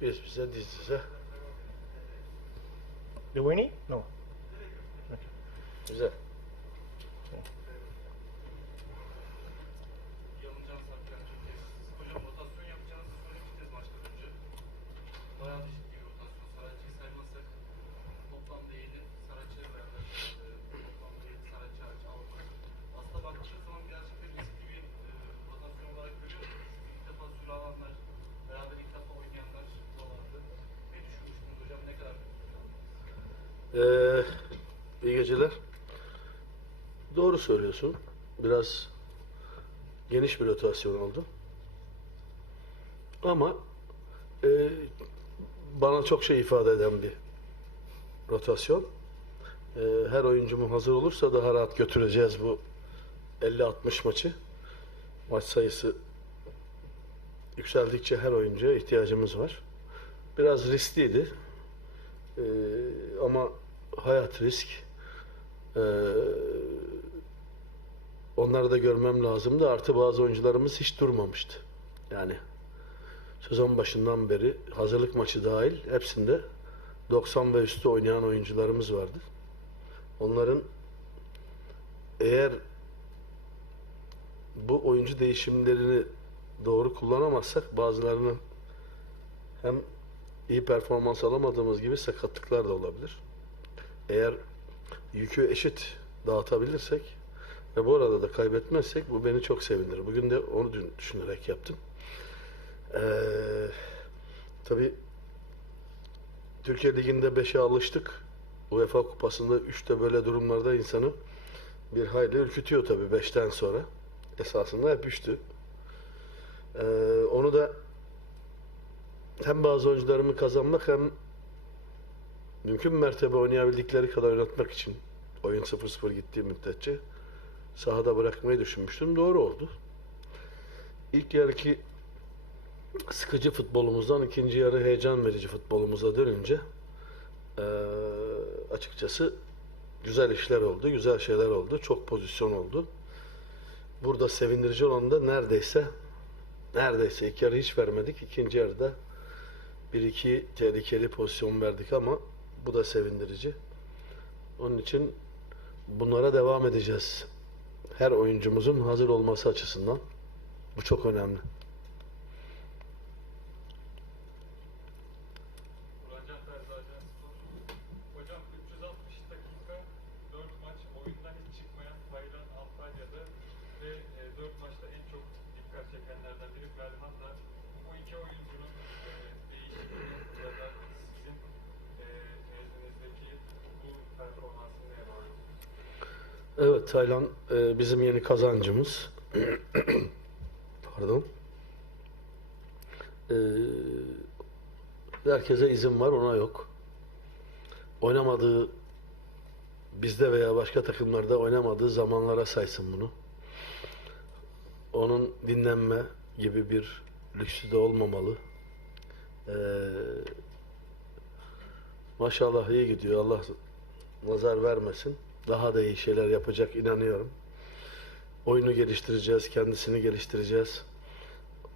Yes, we said this. is Uh. Do? No. Okay. Is that? Geceler. Doğru söylüyorsun. Biraz geniş bir rotasyon oldu. Ama e, bana çok şey ifade eden bir rotasyon. E, her oyuncumun hazır olursa daha rahat götüreceğiz bu 50-60 maçı. Maç sayısı yükseldikçe her oyuncuya ihtiyacımız var. Biraz riskliydi. Ee, ama hayat risk. Ee, onları da görmem lazımdı. Artı bazı oyuncularımız hiç durmamıştı. Yani sezon başından beri hazırlık maçı dahil hepsinde 90 ve üstü oynayan oyuncularımız vardı. Onların eğer bu oyuncu değişimlerini doğru kullanamazsak bazılarının hem iyi performans alamadığımız gibi sakatlıklar da olabilir. Eğer yükü eşit dağıtabilirsek ve bu arada da kaybetmezsek bu beni çok sevindirir. Bugün de onu dün düşünerek yaptım. Ee, tabii Türkiye Ligi'nde 5'e alıştık. UEFA Kupası'nda 3'te böyle durumlarda insanı bir hayli ürkütüyor tabii 5'ten sonra. Esasında hep 3'tü. Ee, onu da hem bazı oyuncularımı kazanmak hem mümkün mertebe oynayabildikleri kadar oynatmak için oyun 0-0 gittiği müddetçe sahada bırakmayı düşünmüştüm. Doğru oldu. İlk yarıki sıkıcı futbolumuzdan ikinci yarı heyecan verici futbolumuza dönünce eee, açıkçası güzel işler oldu, güzel şeyler oldu, çok pozisyon oldu. Burada sevindirici olan da neredeyse neredeyse ilk yarı hiç vermedik. ikinci yarıda bir iki tehlikeli pozisyon verdik ama bu da sevindirici. Onun için bunlara devam edeceğiz. Her oyuncumuzun hazır olması açısından bu çok önemli. Evet Taylan e, bizim yeni kazancımız. Pardon. E, herkese izin var ona yok. Oynamadığı bizde veya başka takımlarda oynamadığı zamanlara saysın bunu. Onun dinlenme gibi bir lüksü de olmamalı. E, maşallah iyi gidiyor. Allah nazar vermesin. Daha da iyi şeyler yapacak inanıyorum. Oyunu geliştireceğiz, kendisini geliştireceğiz.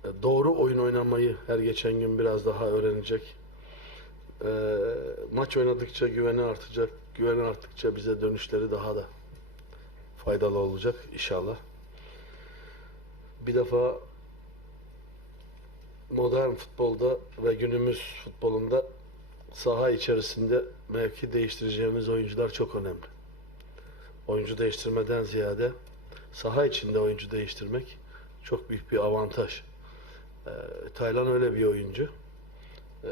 E, Doğru oyun oynamayı her geçen gün biraz daha öğrenecek. E, maç oynadıkça güveni artacak. Güveni arttıkça bize dönüşleri daha da faydalı olacak inşallah. Bir defa modern futbolda ve günümüz futbolunda saha içerisinde mevki değiştireceğimiz oyuncular çok önemli. Oyuncu değiştirmeden ziyade saha içinde oyuncu değiştirmek çok büyük bir avantaj. Ee, Taylan öyle bir oyuncu. Ee,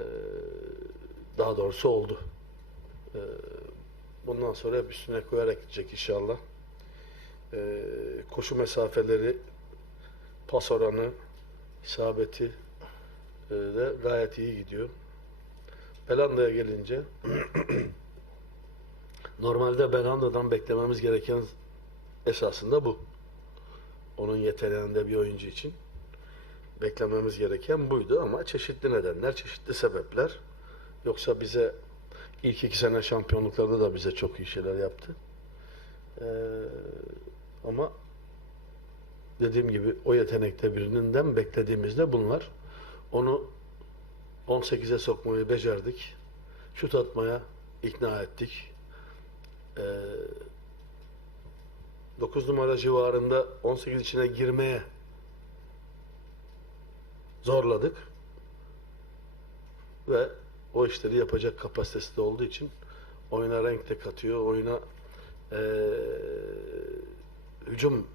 daha doğrusu oldu. Ee, bundan sonra hep üstüne koyarak gidecek inşallah. Ee, koşu mesafeleri, pas oranı, isabeti e, de gayet iyi gidiyor. Belanda'ya gelince normalde Belanda'dan beklememiz gereken esasında bu. Onun yeteneğinde bir oyuncu için beklememiz gereken buydu ama çeşitli nedenler, çeşitli sebepler. Yoksa bize ilk iki sene şampiyonluklarda da bize çok iyi şeyler yaptı. Ee, ama dediğim gibi o yetenekte birinden beklediğimizde bunlar. Onu 18'e sokmayı becerdik. Şut atmaya ikna ettik. Ee, 9 numara civarında 18 içine girmeye zorladık. Ve o işleri yapacak kapasitesi de olduğu için oyuna renk de katıyor. Oyuna eee hücum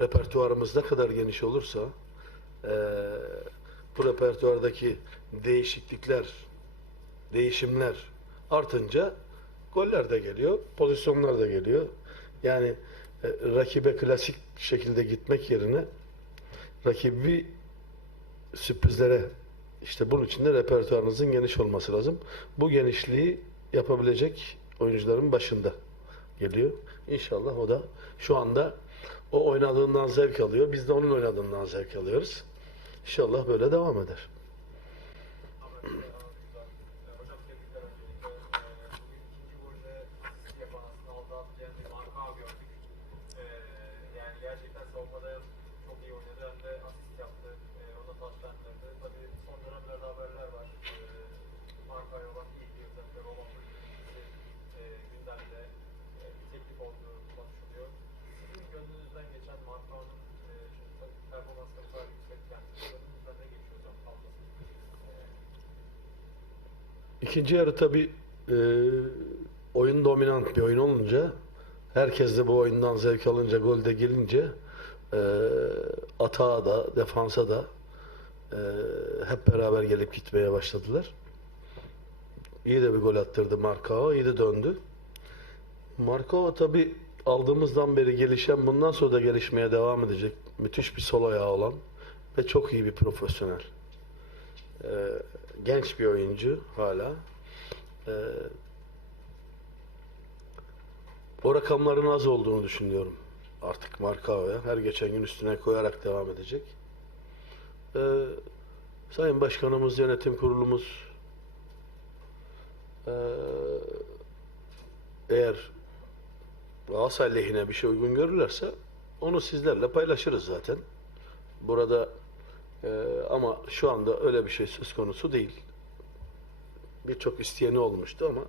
repertuarımız ne kadar geniş olursa eee, bu repertuardaki değişiklikler, değişimler artınca goller de geliyor, pozisyonlar da geliyor. Yani e, rakibe klasik şekilde gitmek yerine rakibi sürprizlere işte bunun için de repertuarınızın geniş olması lazım. Bu genişliği yapabilecek oyuncuların başında geliyor. İnşallah o da şu anda o oynadığından zevk alıyor. Biz de onun oynadığından zevk alıyoruz. İnşallah böyle devam eder. Ama e, güzel. E, Hocam tebrikler öncelikle. E, Bugün ikinci golde asist yapan aslında aldı atlayan bir marka gördük. E, Yani gerçekten savunmada çok iyi oynadı hem de asist yaptı. E, O da taşlandırdı. Tabii son dönemlerde haberler var. E, Marka'ya olan ilgi özellikle Roma Kulübü'nün e, gündemde e, bir teklif olduğu konuşuluyor. Sizin gönlünüzden geçen Marka'nın e, şimdi tabii performansları kadar yüksekken gönlünüzden ne geçiyor hocam? Fazlası. E, İkinci yarı tabi oyun dominant bir oyun olunca herkes de bu oyundan zevk alınca golde gelince e, atağa da defansa da e, hep beraber gelip gitmeye başladılar. İyi de bir gol attırdı Markao. iyi de döndü. Markao tabi aldığımızdan beri gelişen bundan sonra da gelişmeye devam edecek. Müthiş bir sol ayağı olan ve çok iyi bir profesyonel. Ee, genç bir oyuncu hala. Ee, o rakamların az olduğunu düşünüyorum. Artık Markao'ya her geçen gün üstüne koyarak devam edecek. Ee, Sayın Başkanımız, yönetim kurulumuz ee, eğer Galatasaray lehine bir şey uygun görürlerse onu sizlerle paylaşırız zaten. Burada ee, ama şu anda öyle bir şey söz konusu değil. Birçok isteyeni olmuştu ama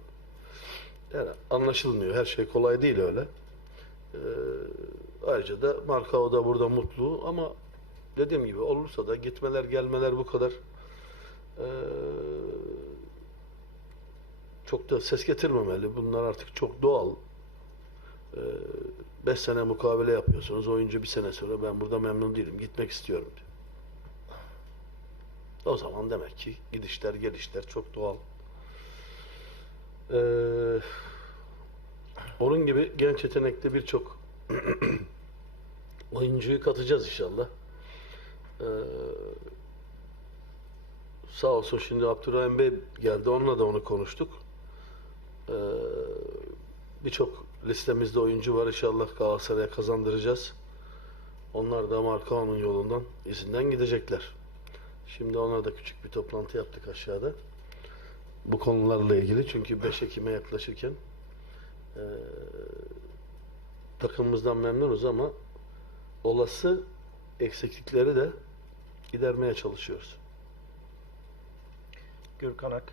yani anlaşılmıyor. Her şey kolay değil öyle. Ee, ayrıca da Markao da burada mutlu ama dediğim gibi olursa da gitmeler gelmeler bu kadar ee, çok da ses getirmemeli. Bunlar artık çok doğal. 5 sene mukavele yapıyorsunuz. Oyuncu bir sene sonra ben burada memnun değilim. Gitmek istiyorum diyor. O zaman demek ki gidişler gelişler çok doğal. Ee, onun gibi genç yetenekli birçok oyuncuyu katacağız inşallah. Ee, sağ olsun şimdi Abdurrahim Bey geldi. Onunla da onu konuştuk. Ee, birçok listemizde oyuncu var. İnşallah Galatasaray'a kazandıracağız. Onlar da Markao'nun yolundan, izinden gidecekler. Şimdi ona da küçük bir toplantı yaptık aşağıda. Bu konularla ilgili. Çünkü 5 Ekim'e yaklaşırken eee takımımızdan memnunuz ama olası eksiklikleri de gidermeye çalışıyoruz. Gürkan Ak.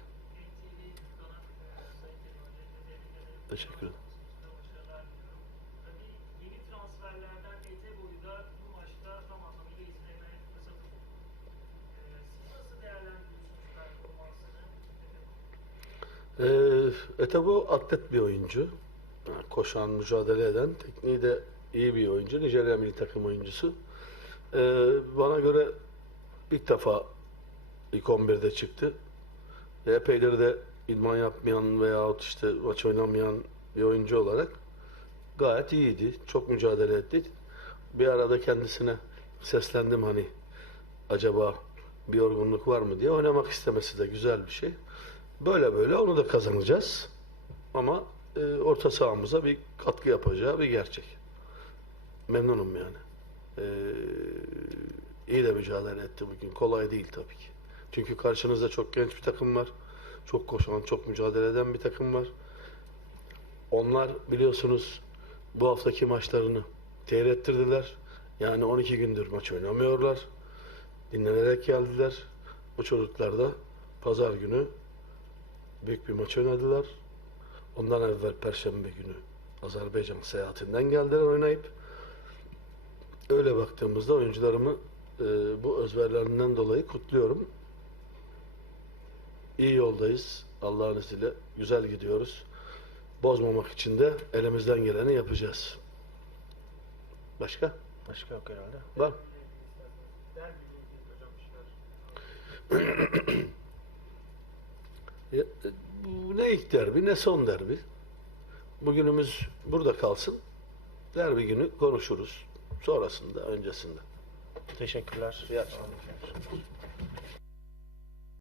Teşekkür ederim. Ee, Etebo atlet bir oyuncu. Koşan, mücadele eden, tekniği de iyi bir oyuncu. Nijerya milli takım oyuncusu. Ee, bana göre ilk defa ilk 11'de çıktı. Ve epeydir de idman yapmayan veyahut işte maç oynamayan bir oyuncu olarak gayet iyiydi. Çok mücadele etti. Bir arada kendisine seslendim hani acaba bir yorgunluk var mı diye oynamak istemesi de güzel bir şey. Böyle böyle onu da kazanacağız. Ama e, orta sahamıza bir katkı yapacağı bir gerçek. Memnunum yani. E, iyi de mücadele etti bugün. Kolay değil tabii ki. Çünkü karşınızda çok genç bir takım var. Çok koşan, çok mücadele eden bir takım var. Onlar biliyorsunuz bu haftaki maçlarını tehir ettirdiler. Yani 12 gündür maç oynamıyorlar. Dinlenerek geldiler. Bu çocuklar da pazar günü büyük bir maç oynadılar. Ondan evvel perşembe günü Azerbaycan seyahatinden geldiler oynayıp. Öyle baktığımızda oyuncularımı e, bu özverlerinden dolayı kutluyorum. İyi yoldayız. Allah'ın izniyle güzel gidiyoruz. Bozmamak için de elimizden geleni yapacağız. Başka? Başka yok herhalde. Var ilgili hocam bir şeyler. Ya, e, bu ne ilk derbi ne son derbi. Bugünümüz burada kalsın. Derbi günü konuşuruz. Sonrasında, öncesinde. Teşekkürler. İyi akşamlar.